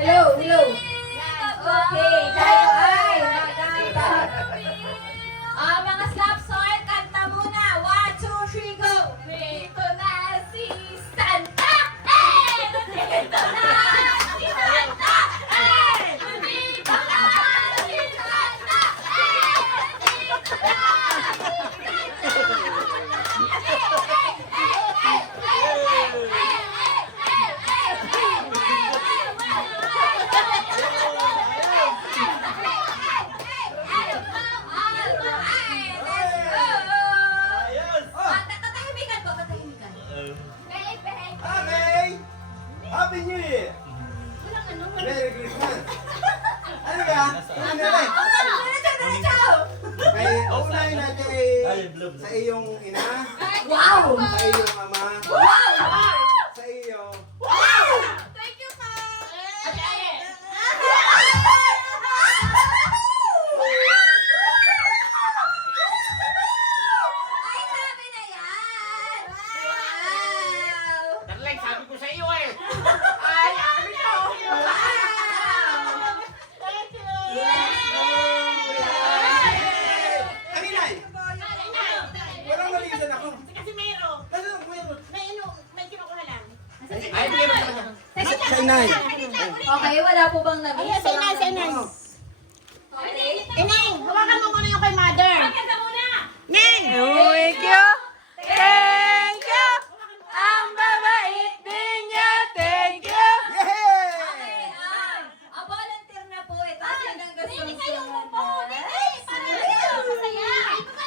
Hello, hello. Okay, tayo ay magkanta. Mga slapsoy, kanta muna. 1, 2, 3, go! Dito na si Santa! Dito na si Santa! Dito na si Santa! Dito na! Okay! Happy New Year! Merry Christmas! Ano ka? Ano na? Kay unahin natin sa iyong ina, Wow! sa iyong ama, Wow! sa iyo. Thank you, pa! Ay, sabi na yan! Wow! Darling, sabi ko sa iyo eh. Ay, amin to. Wow! Thank you! Yes! Aninay! Walang malisan ako. Kasi mayroon. Ano ang meron? May kinukuha lang. Ay, bigyan mo sa kanya. Sa inay. Okay, wala po bang nag-iisa? Ayan, sa inay, sa inay. Okay. Ineng, hawakan mo muna yung kay mother. Maganda muna. Neng! Thank you! Thank you! Ang babait ninyo! Thank you! Yay! Okay, volunteer na po ito. Sino ang gusto Hindi mo kayo sumunod? po. Hindi, para masaya.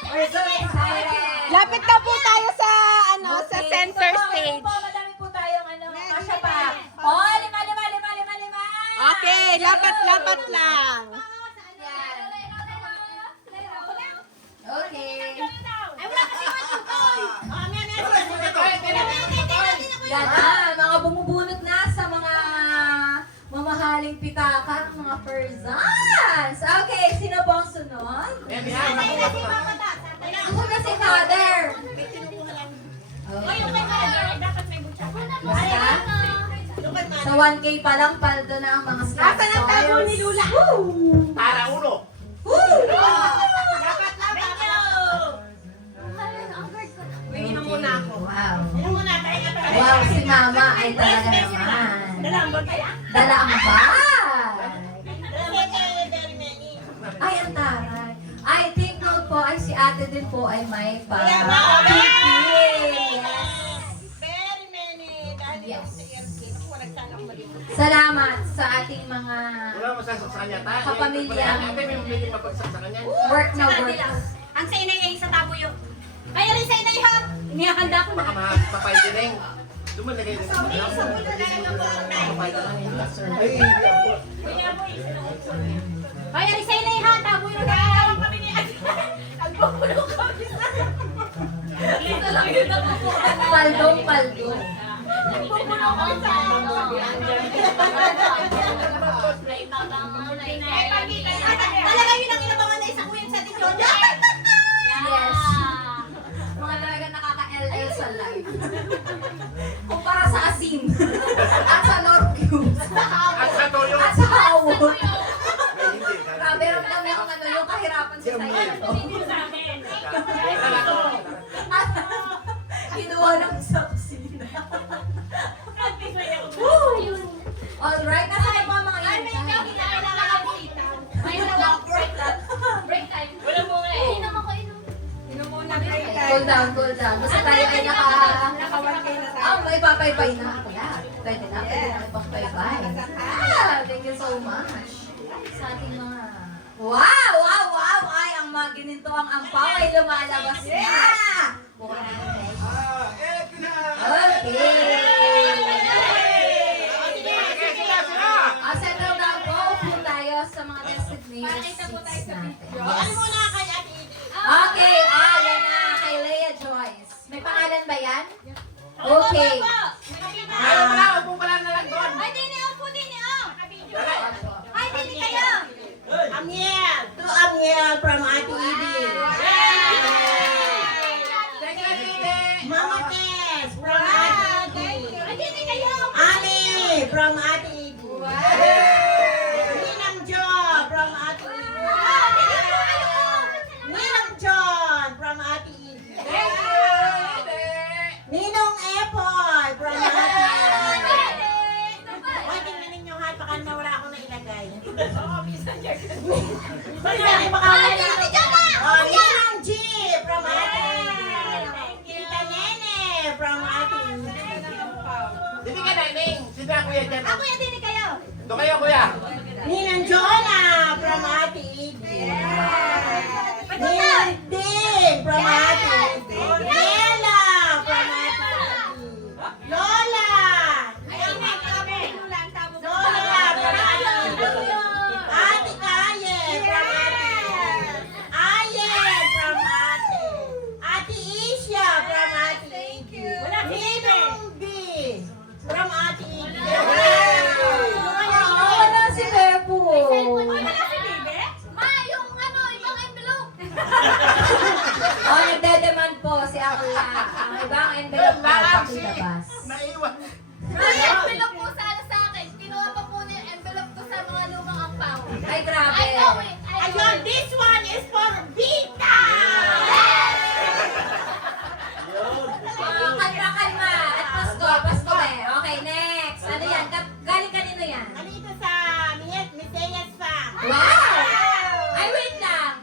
We're so excited. Lapit na po tayo sa sa Okay, center ito po, stage. ito po, madami po tayong kasya pa. Oh, lima. Okay, lapat lang. Yan. Okay. Ay, wala kasi matutoy. Yan mga bumubunot na sa mga mamahaling pitaka, mga Ferzans. Okay, sino po ang sunod? Yan, yan. Ako na si Father. Ay, yung kay mother, dapat may butsa. Basta, sa 1K pa lang, paldo na ang mga slaps. Nasaan ang tabo ni Lula? Para uno. Dapat lang. Thank you. Uwiin muna ako. Wow. Ano muna, tayo ka talaga. Wow, si Mama ay talaga naman. Dalambot kaya? Dala ang bag. Dalambot kaya, very many. Ay, ang taray. I think note po ay si ate din po ay may bag. Kaya ba? Yes. Very many. Dahil Yes. yung sa airkit, walang sana akong malimutan. Salamat sa ating mga Wala masasok sa kanya. Tayo. Kapamilya. Ate, may pwede mapagsak sa kanya. work na work. Ang sa inay ay sa tabo yun. Kaya rin sa inay ha. Inihahanda ko Baka na. mapapay din eh. Dumalagay din. Mapapay ka lang eh. Ay, Kaya rin sa inay ha. Tabo yun. Nakakawang kami ni Ate. Nagpupulo kami sa. Ito lang yun napupulo. Paldong. Nagpupulo kami sa. Talaga yun ang inabangan na isang kuya sa tisyon. Yes. Mga talaga nakaka-LL sa live. Kumpara sa asin. At sa North Cubes. At sa toyo. At sa Howard. may hindi. Grabe ramdam yung yung kahirapan sa sa'yo. Kinuha ng sa kusina. Woo! Alright, nasa na po ang mga Ay, may ikaw, kinakailangan ako itaw. May break time. Break time. Wala mo nga eh. Inom ako, inom. Inom muna, break time. Cool down. Basta tayo ay Naka-1K na tayo. may papaybay na ako. Pwede na ipapaybay. Thank you so much. Sa ating mga... Wow! Ay, ang mga gininto ang ampaw ay lumalabas na. Buka na natin. Eto na! Okay. Sila. Settle down po. Upo tayo sa mga designated seats natin. Ano muna kay Ate Edie? Okay, yan na. Kay Leah Joyce. May pangalan ba yan? Okay. Ayaw pala, upo pala na lang doon. Ay, dini, upo dini, oh. Dali. Ay, dini kayo. Amiel. To Amiel from Ate Edie. Thank you, Tite. Mama Tess from Ate Edie. Ay, dini kayo. Ami from Ate Edie. Ay, Ate Jana! Oh, Ninang G from Ate. Tita Nene from Ate. Hindi ka na, Ning. Sino ang kuya dyan? Ako yan din kayo. Ito kayo, kuya. Ninang Jonah from Ate Iggy. Ninang Ding from Ate Iggy. Nela from Ate Iggy. Lola. Lola from Ate Iggy. Ate Kaye from Ate Iggy. Ayen from Ate. Ate Isha from Ate Iggy. Ninong B from Ate Iggy. Wala si Bebo. Ma, yung ano, ibang envelope. Oh, nagdedemand po si Akla. Ang ibang envelope na pakilabas. Naiwan. May envelope po sana sa akin. Kinuha pa po niya yung envelope ko sa mga lumang ampaw. Ay, grabe. I know it. I know Ayun, it. this one is for Vita! Oh, kalma. At Pasko eh. Okay, next. Ano yan? Galing kanino yan? Nandito sa Miseas Farm. Wow! Ay, wait lang.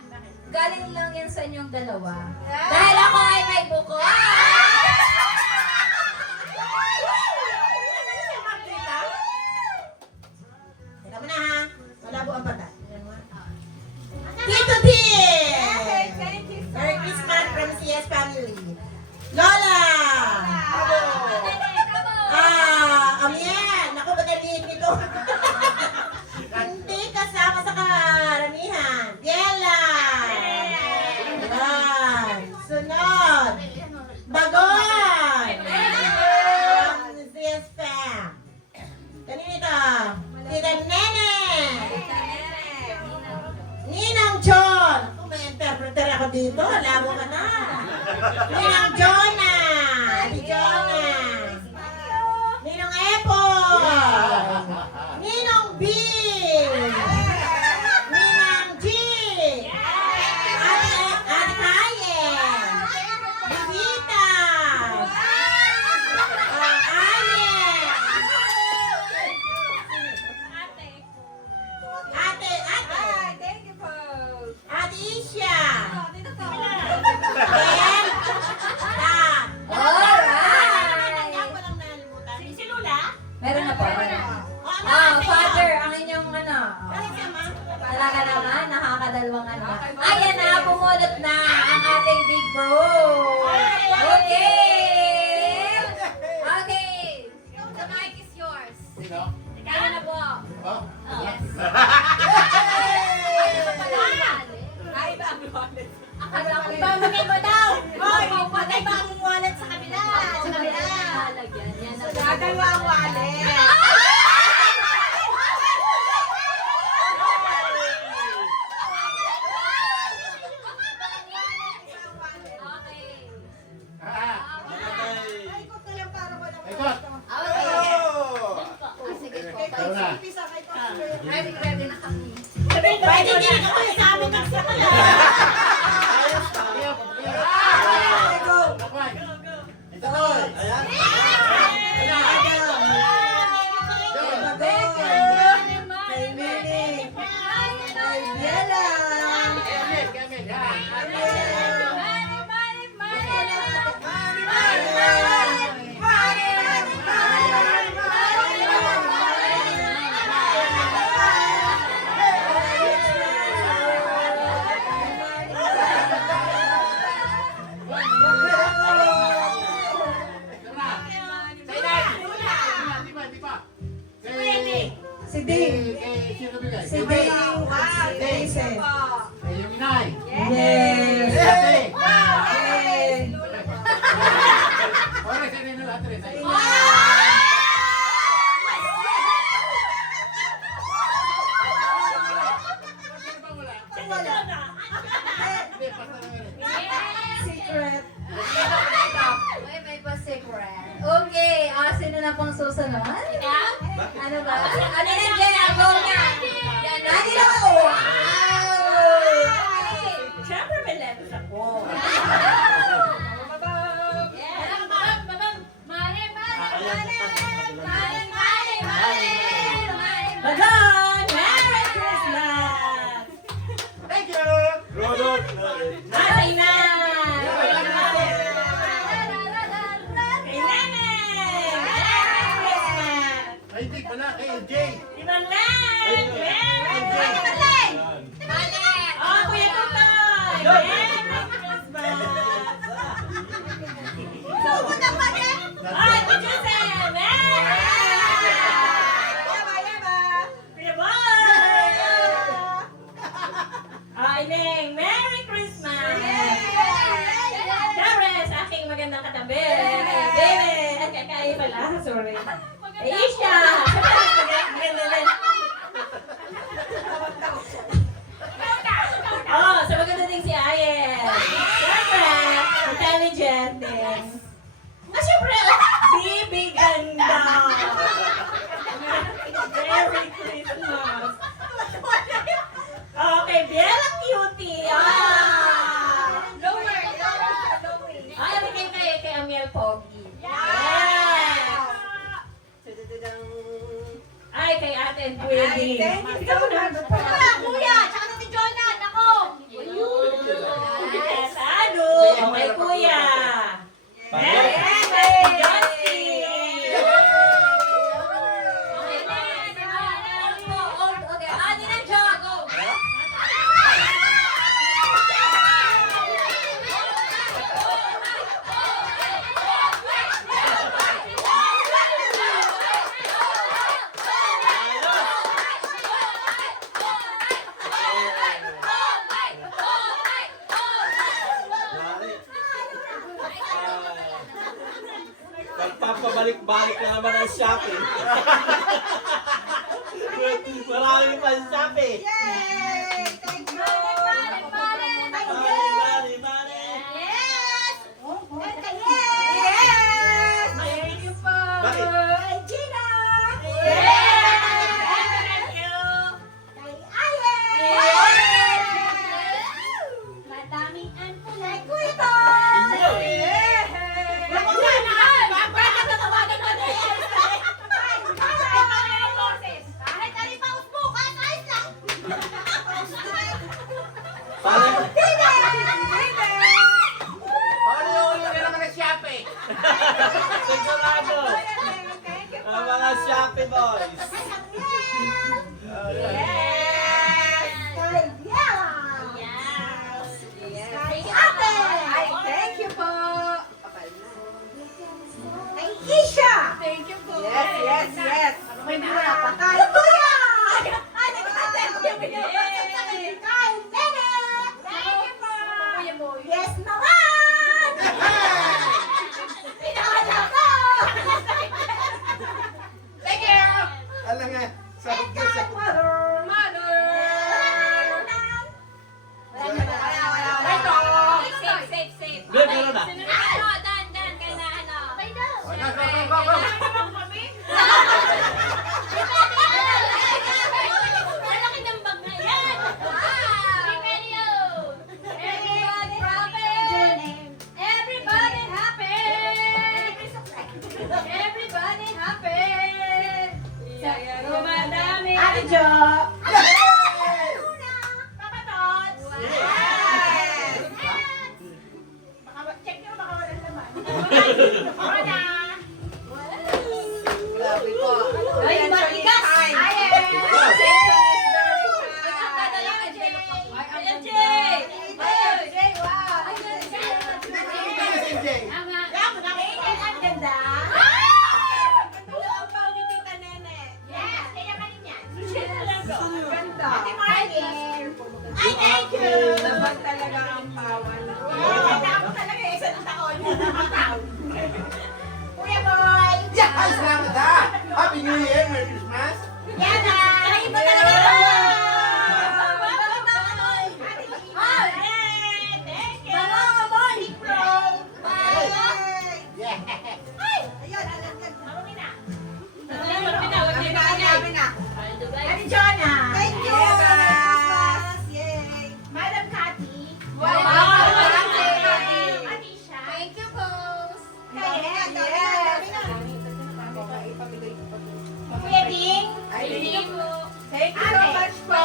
Galing lang yan sa inyong dalawa. Dahil ako ay may buko. Teka mo na ha. Malabo ang bata. Tito P! Merry Christmas from CS Family. Lola! Amien! Ako ba narinig nito? Hindi kasama sa karamihan. Biela! Yan. Sunod. Bagon! From CS Fam. Kanina ito? Tita Nene! Ninang John! Ako may interpreter ako dito. Labo ka na. Ninang Jonah! Ate Jonah! Ninong Epon! Ninong B! Ninang G! Ate Kayen! Bibita! Ayen! Ate! Ate Isha! Ben! Ta! Alright! Walang nalimutan. Si Lula? Meron na po. Oh, Ah, Father, ang inyong ano. Ano sama? Talaga naman, nakakadalawang ano. Ayan na, pumulot na ang ating big bro. Okay! Okay! The mic is yours. Sino? Kaya na po. Oh? Yes. Ay, ba ang wallet? Akala ko Ibabagay mo daw! Hoy! Patay ba ang wallet sa kabila? Sa kabila. Lalagyan. Yan na. Dadalwa ang wallet. Okay. Ah. Ay, ikot na lang para walang Ikot. Okay. Oh! Sige po. Ikaw na. Pisa kay Pastor. Ready na kami. Pwede din ako sa amin ng sakala. Kuya, kuya. Go! Lakway. Ito to. Ayan. Kay Mene. Kay Biela. Gamit, gamit. Yan. Sa ilan? Di pa, di pa. Si Ding. Sino bigay? Si Ding. Si Daisy. Yung inay. Yes. Ate. Yes. Oras, ano yung ate? Sa inyo. Sino ba wala? Hindi, basta na yun. Secret. May pa-secret. Okay, sino na pang susunod? Ano ba? Ano na dyan? Go na! Dati na ako! Wow! Siyempre may letters ako. Bagon! Merry Christmas! Thank you! Oh, Kuya Tutoy! Merry Christmas! Ay, Kuya Jose! Merry! Kuya Boy! Ay, Neng! Merry Christmas! Siyempre, sa aking magandang katabi. David! At kakain pala. Sorry. Aisha! Maganda din. Oh, sa maganda din si Ayen. Siyempre, intelligent din. Ah, siyempre, Bibi ganda. Merry Christmas. Okay, Biela Cutie. Ay, bigay kay Amiel Pogi. Ay, kay Ate and Kuya Di. Ano? Kay Kuya. Kay Justin. Okay, Adi na siya. Go. Pagpapabalik-balik na naman ang shopping. Marami pa ang shopping. Bali. Bakit? Paano yung ka naman ng shopping? Sigurado. Ang mga shopping boys. Thank you po. Yes. Yes naman! Pinakala ko! Thank you! Alam nga, sabi ko sa... Safe. Good, meron na. Dan, kaya na ano. Malaki ng bag na yan. Everybody happy! Everybody happy! Dumadami! Ate Jo! Papa Tots! Check nyo baka walang laman. Corona! Grabe po. Ay, matigas! Ayen! Ang ganda! Ang pao ni Tita Nene. Yes, kaya ka rin yan. Ganda. Ate Marley. Ay, thank you! Dapat talaga ang pawan. Ganda ako talaga eh, isang taon. Kuya Boy! Yeah, ay, salamat ha! Happy New Year! Merry Christmas! Yan na! Iba talaga ito! Thank you! Mga boy! Ate Jonah! Thank you. Yay. Madam Cathy! Wow! Atisha! Thank you, boss. Kayen! Yes. Kuya Ding! Thank you so Ate. much po.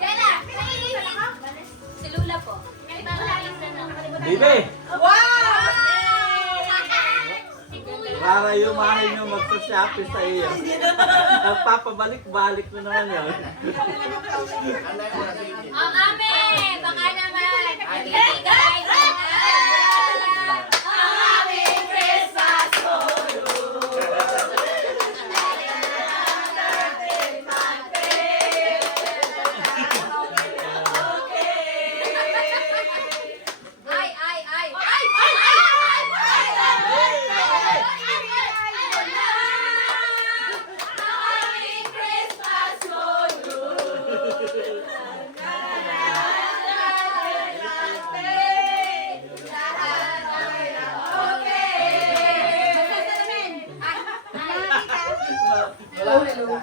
Dela, si Lula po. Bibi! Wow! Para yumahin yung magsa-shopping sa iyo. Nagpapabalik-balik na naman yun. Ang ame, baka naman. Ibigay na ang aming Christmas Ay, ay, ay. Ay, ay, ay. Ang aming Christmas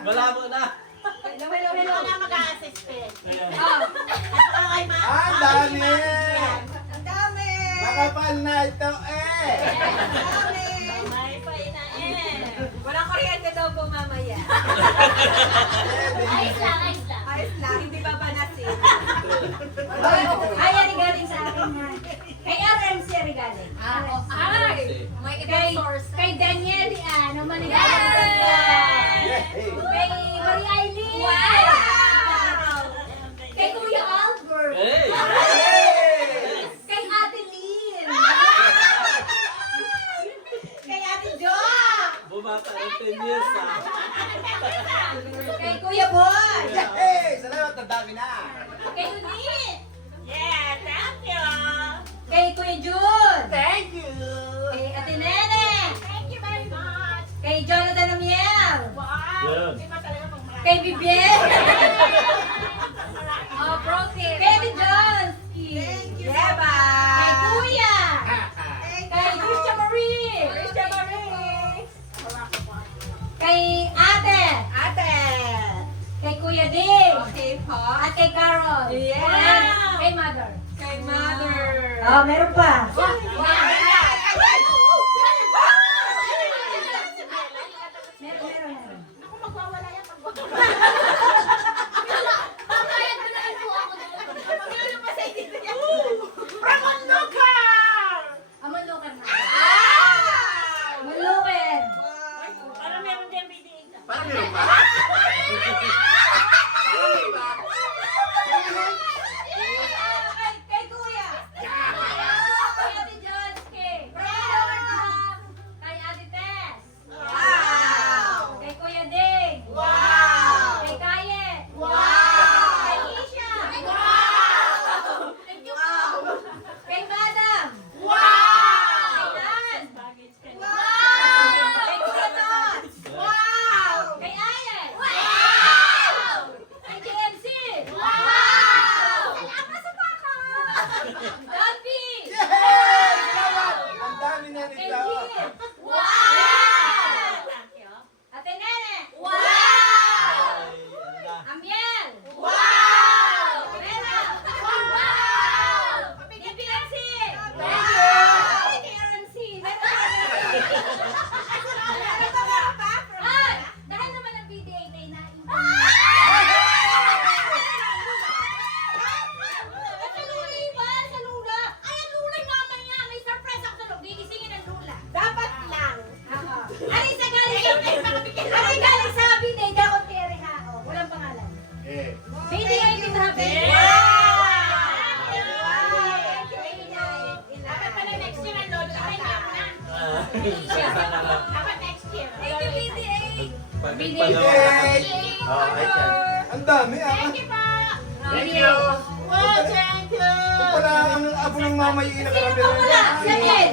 Wala mo na. Hello na mag-a-assist eh. Oh. Okay, ma. Ang dami! Ang dami! Makapal na ito eh! May pay na eh. Walang kuryente daw po mamaya. Ayos lang, ayos lang. Ayos lang, hindi ba banasin? Ay, yan galing sa akin na. Kay RMC galing. Ay, may ibang source. Kay Daniel, ano, Yes! Manigalan. Yay! Kay Maria Eileen. Wow! Kay Kuya Albert. Hey! Kay Ate Lynn. Kay Ate Jo. Bumata ng 10 years ah. Kay Kuya Boy. Yay! Salamat, ang dami na! Kay Unit. Yeah, thank you. Kay Kuya Jun. Thank you. Kay Ate Nene. Thank you very much. Kay Jonathan Amiel. Wow. Yun. Hindi pa talaga pang marami. Kay Vivian. Oh, broken. Kay Ate Johnsky. Yeba! Kay Kuya. Kay Christian Marie. Christian Marie! Kay Ate. Ate! Kay Kuya Dave. Okay po. At kay Carol. Yeah. And kay Mother. Kay Mother! Oh, meron pa. Meron. Ako magwawala yan pag Pamayag mo na lang po ako doon. Ano pa sa dito yan? Ramon Lucar! Amanlukan na. Ah! Amanlukan. Para meron din video. Parang meron pa? Kay Kuya. Kay Ate Johnsky. Kay Ate Tess. Wow! Kay Kuya Ding. Wow! Kay Kaye. Wow! Kay Isha. Wow! Kay Madam. Wow! Kay Dan. Wow! Kay Kuya Tots. Wow! Kay Ayan. Wow! Kay JMC. Wow! Salamat sa baka. Dolphy. Yay! Salamat! Ang dami na Kay nito! Jim. Wow! Ate Nene. Wow! Amiel. Wow! Mena. Wow! Kay Pinansi. Wow! Kay RMC. Ano ba nga pa? Ay, dahil naman ang PDA na inaibang. Sa lula iba, sa lula. Ay, ang lula naman niya. May surprise ako sa loob. Gigisingin ang lula. Dapat lang. Ano yung galing sa Ano yung galing sa PDA? Dakot Terry ha. Oh, walang pangalan. Eh, PDA with happy. Dapat pala next year ang lolo. Ay, meron na. Dapat next year. Thank you, PDA. yay! Oh, ay siya. Ang dami ah! Thank you pa. Thank you! Well, thank you. Kung pala ang abo ng mama yung Sino inakarami pang wala? Samuel.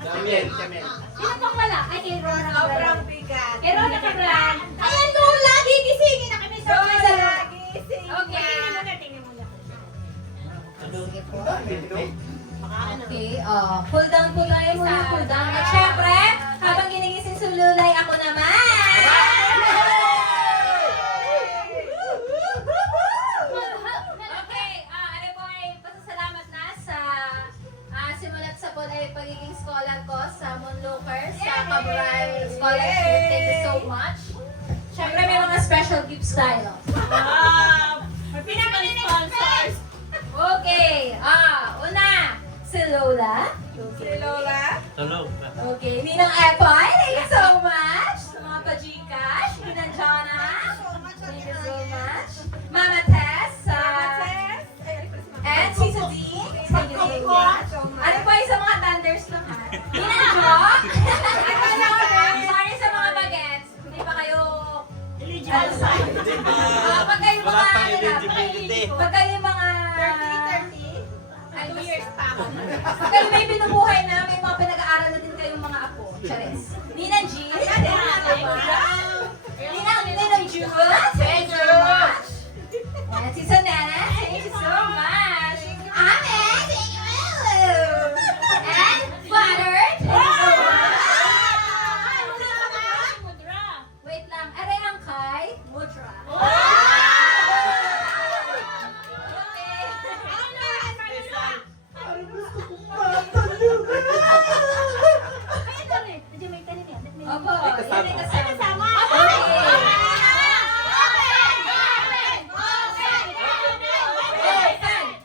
Samuel, Samuel. Sino pang wala? Ay, kay Rona Cabral. Sobrang bigat. Kay Rona Cabral. Ay, ang lula. Gigisingin na kami sa Lola, lula. gising. Okay. Tingnan mo na. Ang dami nito. Okay, cool down po tayo muna, cool down. At syempre, habang ginigising si Lulay, ako naman! Okay, ano po ay pasasalamat na sa simulat sa po ay pagiging scholar ko sa Monlookers, sa Cabral Scholarship. Thank you so much. Syempre, may mga special gifts tayo. Wow! May pinaka-sponsors. Okay, una, Si Lola. Si Lola. Tulog na. Okay. Ninang Epoy, thank you so much. Sa mga pa-Gcash. Ninang Jonna. Thank you so much. Mama Tess. And Tita D. Thank you so much. Ano po yung sa mga thunders lang ha? Ninang Jock. Sorry sa mga bagets. Hindi pa kayo... Hindi ba? Pag kayo mga... Wala pang eligibility. Pag kayo mga... 2 years pa ako. Pag kayo may binubuhay na, may mga pinag-aaral na din kayong mga apo. Charis. Ninang G. Ninang Jewel. Thank you so much. And si Sanana. Thank you so much. Amen. Thank you. And Father. Thank you so much. Wait lang. Are ang kay Mudra. Opo, yan ay kasama.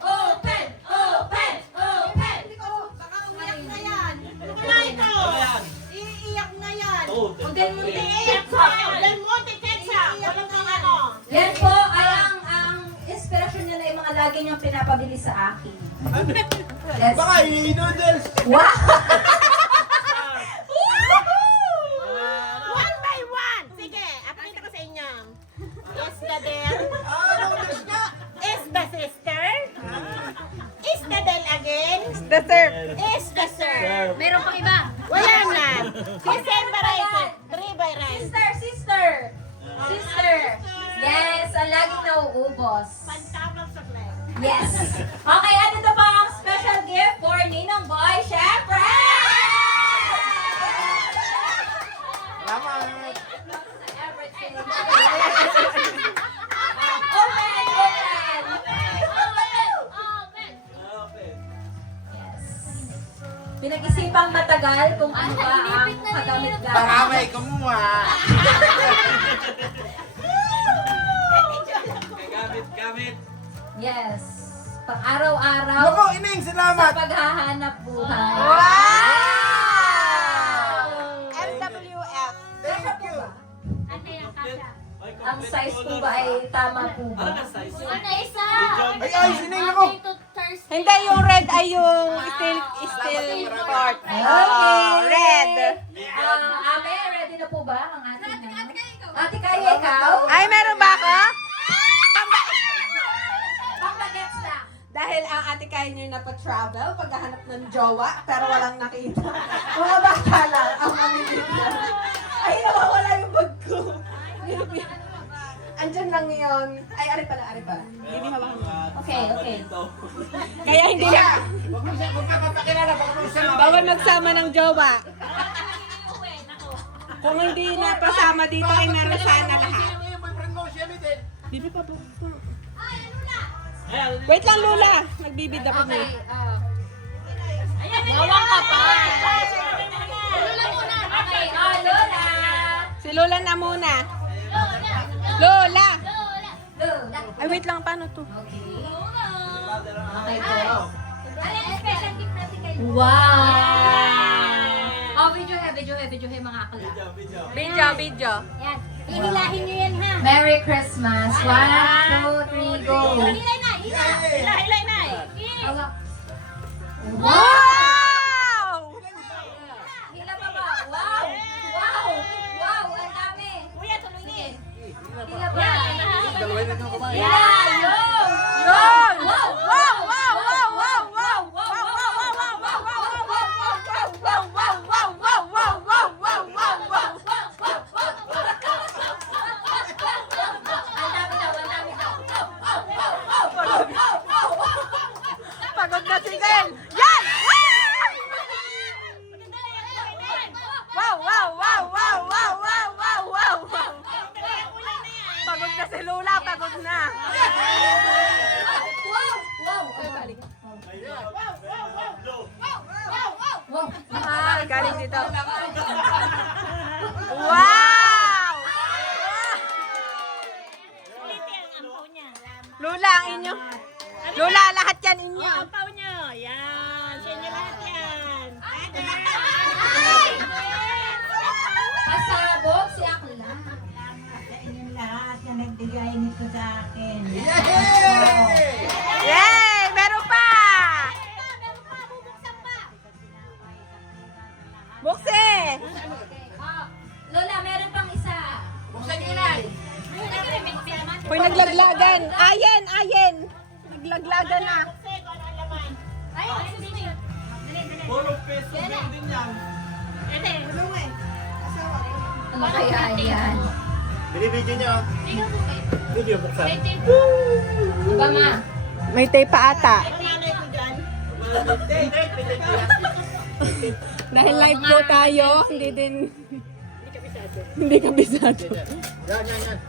Open! Baka umiyak na yan. Ano yan? Iiyak na yan. Oh, Yan po ay ang inspirasyon niya na yung mga lagi niyang pinapabili sa akin. Yes. Baka i-noodles. Wow! One by one. Sige, apakita ko sa inyo. Is the del? Noodles nga. Is the sister? Is the del again? The third. Is the sir? Meron pang iba. Wala na. Sister variety. 3 by rice. Sister! Yes, ang laging nauubos. Pantabang sa play. Yes. Okay, ano to pa ang special gift for Ninong Boy? Syempre! Salamat. Everything. Open! Yes. Pinag-isipang matagal kung ano ba ang kagamit-gamit. Paramay, kumuha. Gamit. Yes. Pang araw-araw Naku, Ineng, sa salamat. paghahanap buhay. MWF. Thank you. Ano yung kasha? Ang size po ba ay tama po Ano ba? na size? Ano isa? Ay, ay, Ineng ako. Hindi, yung red ay yung steel part. Okay. Red. Ate, ready na po ba ang ating Ate Kaya, ikaw? Ay, meron ba ako? Pang-bagets na. Dahil ang ate kaya niyo napatravel, paghahanap ng jowa, pero walang nakita. Mga bata lang ang mamimili. Ay, nawawala yung bag ko. Andyan lang yun. Ay, ari pala. Hindi hawakan mo. Okay. Kaya hindi na. Huwag ka papakilala. Baka mag-isama. Bawal magsama ng jowa. Kung hindi na pasama dito, ay meron sana lahat. Yung boyfriend mo, siya din. Bibi pa po. Ayan, Wait lang, Lola. Nagbibid ako na. Bawang ka pa. Okay, Lola. Si Lola na muna. Lola. Lola! Lola. Ay, wait lang. Paano to? Okay. Okay po. Ano yung special gift natin kayo? Wow! Oh, video mga akla. Video. Yan. Hihilahin nyo yan ha. Merry Christmas. 1, 2, 3, go. Hilay na. Hilay na. Wow! Hila pa ba? Wow! Ang dami. Kuya, tuloy niya. Hila pa. Dalawin na ito kumain. Hila! Yun! Wow! Pagod na si Zen! Yan! Wow! Pagod na si Lola, pagod na. Ah, galing dito. Wow! Lola, ang inyo. Lola, lahat yan inyo. Ampaw nyo. Yan. Sino Pasabog si Akla. Sa inyong lahat na nagbigay nito sa akin. Yay! Yay! Meron pa! Bukse! Ah, Lola, meron pang isa. Buksan nyo na. Hoy, naglaglagan. Ayen! Naglaglagan na. Puro peso din yan. Ano kaya yan? Binibidyo niya. Video buksan. Iba ma. May tape pa ata. Dahil live po tayo, hindi kabisado. Yan.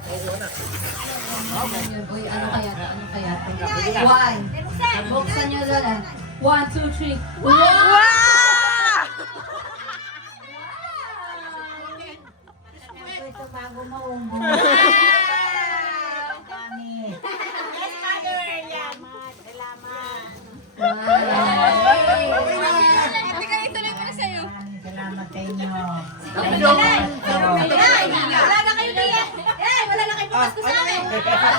Oo na. Uy, ano kaya to? Ano kaya to? One. Buksan nyo, Lola. 1, 2, 3. Wow! Ito bago maubos.